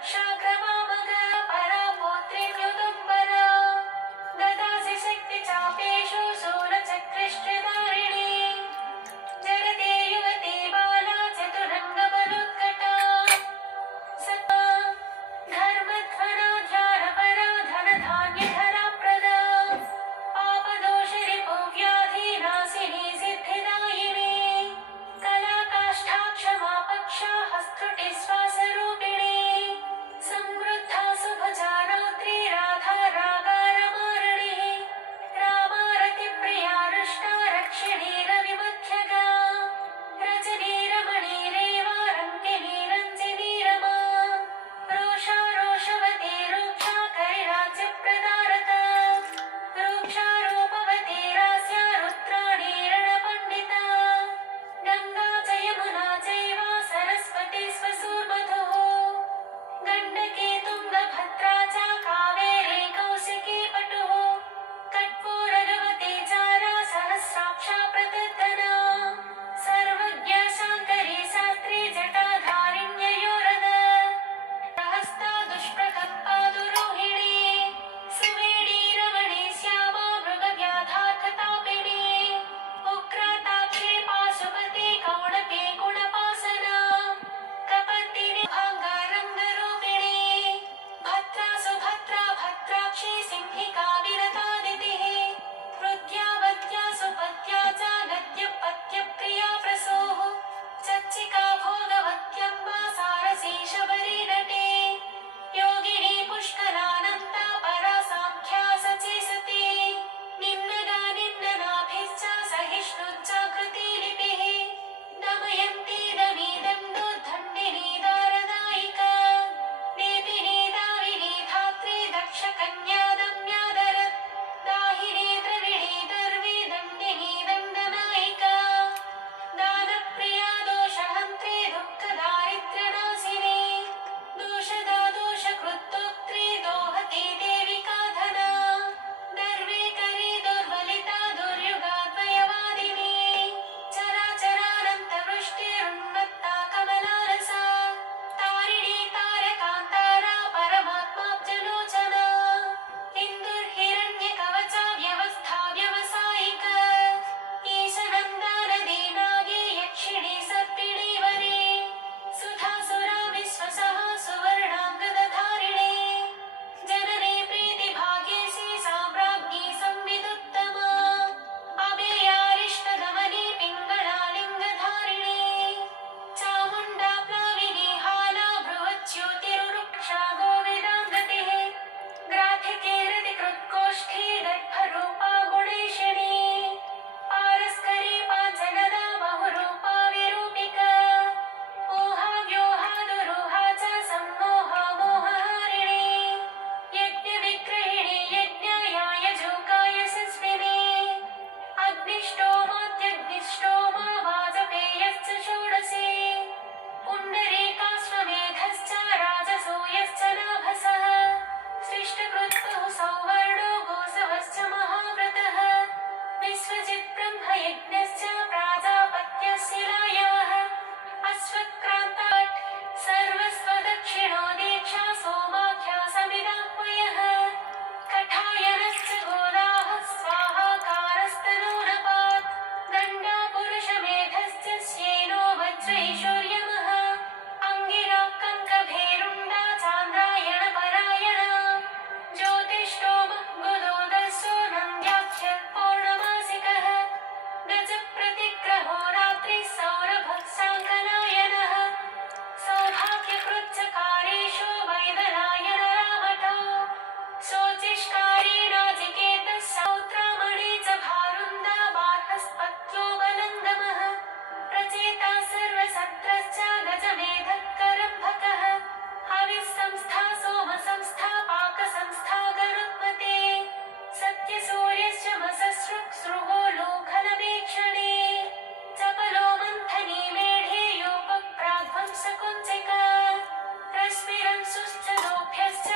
रक्षाग्रवामग परापोत्रिण्युदुम्बरा ददासि शक्तिचापेषु शूलचक्रिष्टधारिणी जगते युवती बाला चतुरङ्गबलोत्कटा सता धर्मध्वनाध्यारपरा धनधान्यधराप्रदा पापदोषरिपुव्याधिनाशिनी सिद्धिदायिनी कलाकाष्ठाक्षमा पक्षा हस्तृटिश्वासरूपिणी समृद्धा सुभजा रात्रि राधा रागारमारणिः रामारतिप्रिया रुष्टा रक्षिणी रविमध्यगा रजनी रमणी रेवा रङ्गिनी रञ्जिनी रमा रोषा रोषवती रूक्षा करिराज्यप्रदारता रूक्षा रूपवती रास्या रुद्राणी रणपण्डिता गङ्गा च यमुना चैव सरस्वती स्वसूर्मधुः गण्डकी तुङ्गभद्रा च कावेरी कौशिकी पटुः कट्पूरगवती चारा सहस्राक्षा प्रदर्दना सर्वज्ञा शाङ्करी शास्त्री जटाधारिण्ययोरदा हस्ता दुष्प्रकम्पादुरोहिणी सुवेणी रमणी श्यामा मृगव्याधार्थतापिनी उग्राताक्षी पाशुपति कौणपी गुणपासना कपत्तिनी भाङ्गारङ्गरूपिणी भद्रा सुभद्रा भद्राक्षी सिंहिका विरतादितिः हृद्यावत्या सुपत्या च गद्यपत्यप्रिया प्रसूः चच्चिका भोगवत्यम्बा सारसी शबरी नटी योगिनी पुष्करानन्ता परा साङ्ख्या सची सती निम्नगा निम्ननाभिश्च सहिष्णुजागृती लिपिः दमयन्ती दमीदन्दोद्धण्डिनी दारदायिका देपिनी दाविनी धात्री दक्षकन्या दम्यादरत् दाहिनी द्रविणी दर्वी दण्डिनी दन्दनायिका दानप्रिया दोषहन्त्री दुःखदारिद्र्यनाशिनी दोषदा दोषकृत्तोक्त्री दोहती देविका धना दर्वीकरी दुर्बलिता दुर्युगाद्वयवादिनी चराचरानन्तवृष्टिरुन्मत्ता कमलारसा तारिणी तारकान्तारा परमात्माब्जलोचना इन्दुर्हिरण्यकवचा व्यवस्था व्यावसायिका ईशनन्दानदीनागी यक्षिणी सर्पिणी वरी सुधासुरा विश्वसः सुवर्णाङ्गदधारिणी जननी प्रीतिभाग्येशी साम्राज्ञी संविदुत्तमा अभयारिष्टदमनी पिङ्गळालिङ्गधारिणी चामुण्डा प्लाविनी हाला भ्रुवच्युतिरुरुक्षा गोविदाङ्गतिः ग्राथिके रतिकृत्कोष्ठी गर्भरूपा गुणेशिनी पारस्करी पाञ्चनदा बहुरूपा विरूपिका मोहाव्योहा दुरूहा च सम्मोहा मोहहारिणी यज्ञविग्रहिणी यज्ञाया यजूका यशस्विनी अग्निष्टोमाद्यग्निष्टोमा वाजपेयश्च षोडशी पुण्डरीकाश्वमेधश्च राजसूयश्च नाभसः सृष्टकृत्तुः सौवर्णो गोसवश्च महाव्रतः विश्वजित् ब्रह्मयज्ञश्च प्राजापत्यशिलायाः अश्वक्रान्ताट् सर्वस्वदक्षिणो दीक्षा सोमाख्या समिदाह्वयः कठायनश्च गोदाः स्वाहाकारस्तनूनपात् दण्डा पुरुषमेधश्च श्येनो वज्रैश्वर्यमः अङ्गिरा कङ्कभेरुण्डा चान्द्रायणपरायणा ज्योतिष्टोमः बुधोदर्शो नन्द्याख्यः पौर्णमासिकः गजप्रतिग्रहो रात्रिः सौरभः साङ्कनायनः सौभाग्यकृच्छकारीशो वैदरायण रामठो शोचिष्कारी नाचिकेतः सौत्रामणि च भारुन्दा बार्हस्पत्यो बलङ्गमः प्रचेता सर्वसत्रश्च गजमेधः करम्भकः हविस्संस्था सोमसंस्था पाकसंस्था गरुत्मते सत्यसूर्यश्च मससृक्सृगो लोकलवीक्षणे चपलो मन्थनी मेढे योपप्राध्वंसकुञ्चिका रश्मिरंशुश्च लोभ्यश्च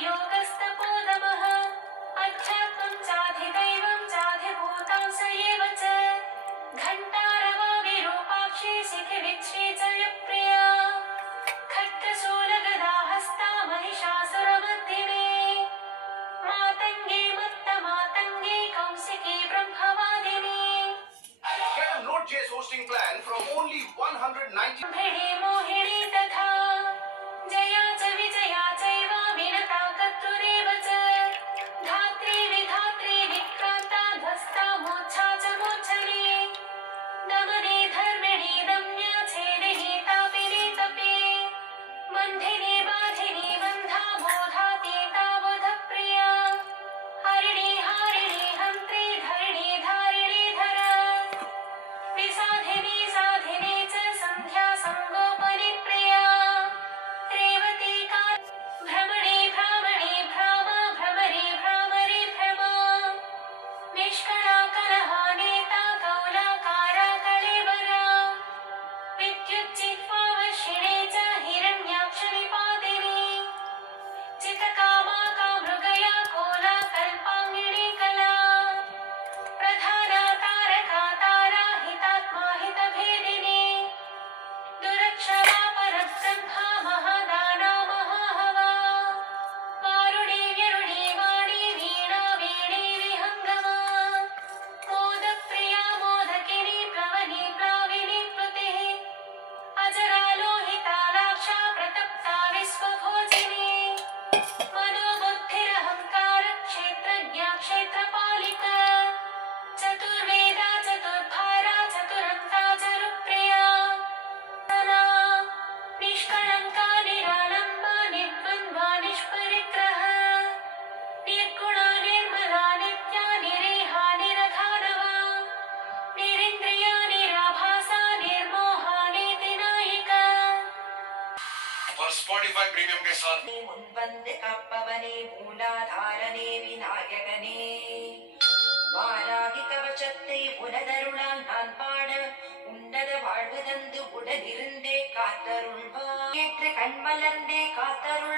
योगस्तपोदमः अध्यात्मं चाधिदैवं चाधिभूतं स एव च घण्टारवाविरूपाक्षी शिखिविच्छ्री जयप्रिया खड्गशूलगदाहस्ता महिषासुरमर्दिनी मातङ्गी मत्तमातङ्गी कौशिकी ब्रह्मवादिनी Get a Node.js hosting plan from only 190. भिडी मोहिनी तथा जया च विजया चैव विनता कर्तुरेव च धात्री विधात्री विक्रान्ता ध्वस्ता मोक्षा च मोचनी दमनी धर्मिणी दम्या छेदिनी तापिनी तपी बन्धिनी बाधिनी बन्धा बोधातीता बोधप्रिया हरिणी हारिणी हन्त्री धरिणी धारिणी धरा विसाधिनी साधिनी च सन्ध्या संगोपनि प्रिया रेवती का भ्रमणी भ्रामणी भ्रामा भ्रमरी भ्रामरी भ्रमा निष्कला कलहा नेता कौलाकारा कलेवरा विद्युज्जिह्वावशिणी च हिरण्याक्षनिपातिनी चितकामा कामृगया कोला कल्पाङ्गिनी कला प्रधाना तारका तारा हितात्मा हितभेदिनी दुरक्षरा परब्रह्मा महादाना महाहवा वारुणी व्यरुणी वाणी वीणा वीणी विहङ्गमा मोदप्रिया मोदकिनी प्लवनी प्लाविनी प्लुतिः अजरा लोहिता लाक्षा प्रतप्ता विश्वभोजिनी मनोबुद्धिरहङ्कार क्षेत्रज्ञा क्षेत्रपालिका चतुर्वेदा चतुर्भारा चतुरन्ता चरुप्रिया निष्कलङ्का निरालम्बा निर्द्वन्द्वा निष्परिग्रह निर्गुणा निर्मला नित्या निरेहा निरधारवा निरिन्द्रिया निराभासा निर्मोहा नीतिनायिका और Spotify Premium के साथ முன்வந்து காப்பவனே மூலாதாரனே விநாயகனே வாராகி கவசத்தை உனதருளால் நான் பாட உன்னத வாழ்வு தந்து உடனிருந்தே காத்தருள்வாய் ஏற்ற கண் மலர்ந்தே காத்தருள்